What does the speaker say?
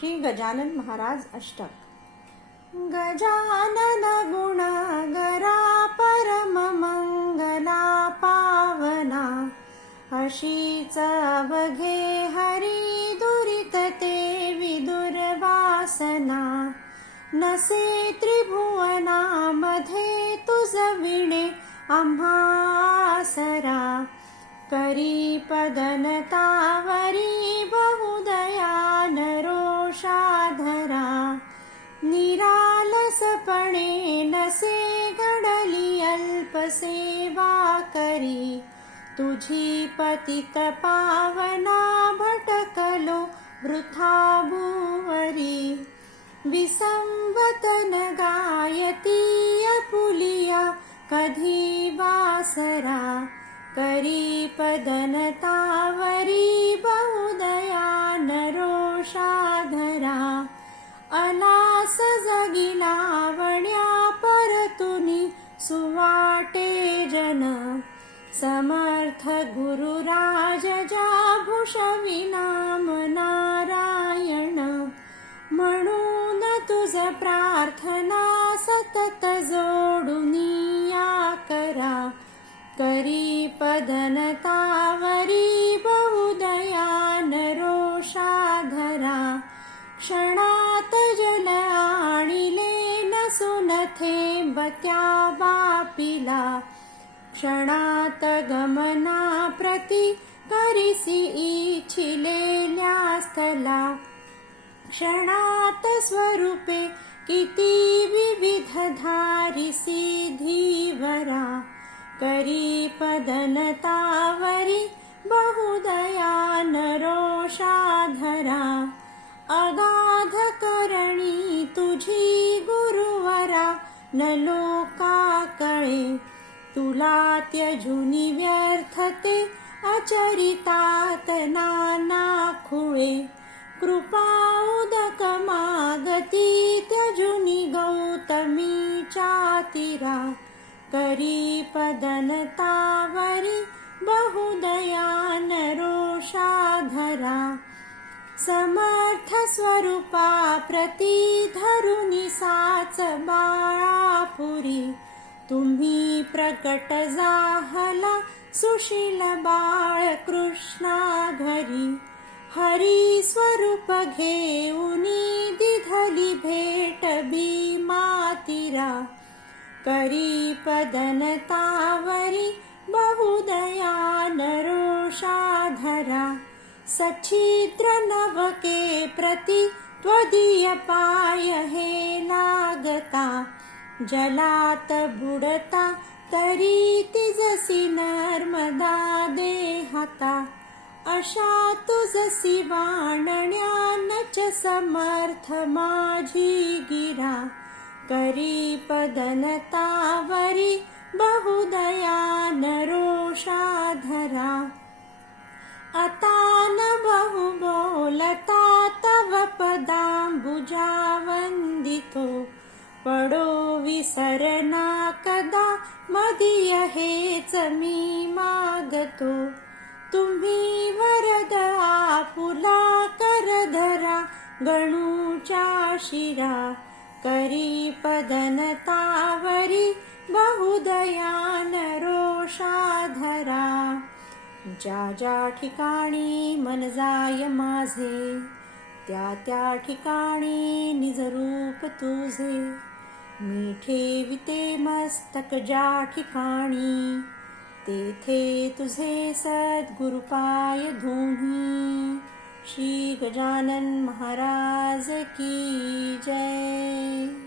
श्री गजानन महाराज अष्टक. गजानन गुणगरा परम मंगला पावना, अशीच अवघे हरी दुरित ते विदुर्वासना. नसे त्रिभुवना मध्ये तुझ विणे आम्हासरा. करी पदनतावरी बहुदयान रोषाधरा. निरालसपणे नसे घडली अल्पसेवा करी. तुझी पतित पावना भटकलो वृथा भुवरी. विसंवतन गायती अपुलिया कधी वासरा. करी पदनतावरी बहुदयान रोषाधरा. अलास जगिला वण्या परतुनी सुवाटे जन. समर्थ गुरुराज जा भूषविनाम नारायण. म्हणून तुझ प्रार्थना सतत जोडुनिया करा. करी पदनतावरी बहुदयान रोषाधरा. क्षणात जल आणिले नसून थेंब त्या बापिला. क्षणात गमना प्रति करिसी इच्छिलेल्या स्थला. क्षणात स्वरूपे किती विविध धारिसी धीवरा. करी पदनतावरी बहुदयान रोषाधरा. अगाध करणी तुझी गुरुवरा न लोका कळे. तुला त्यजुनी व्यर्थते अचरितात नाना खुळे. कृपा उदक मागती त्यजुनी गौतमीच्या तीरा. करी पदनतावरी बहुदयान रोषाधरा. समर्थ स्वरूपा प्रति धरुनी साच बाळापुरी. तुम्ही प्रकट जाहला सुशील बाळ कृष्णा घरी. हरी स्वरूप घेऊनी दिधली भेट भीमातीरा. करी पदनतावरी बहुदयान रोषाधरा. सच्छिद्र नवके प्रति त्वदीय पाय हे लागता. जलात बुडता तरी तिजसी नर्मदा देहता. अशा तुझसी वाणण्यानच समर्थ माझी गिरा. करी पदनतावरी बहुदयान रोषाधरा. आता न बहु बोलता तव पदांबुजा वंदितो. पडो विसरना कदा मदीय हेच मी मागतो. तुम्ही वरद आपुला करधरा गणूच्या शिरा. करी पदनतावरी बहुदयान रोषाधरा. ज्या ज्या ठिकाणी मन जाय माझे, त्या त्या ठिकाणी निजरूप तुझे. मी ठेविते मस्तक ज्या ठिकाणी, तेथे तुझे सद्गुरुपाय धोनी. श्री गजानन महाराज की जय.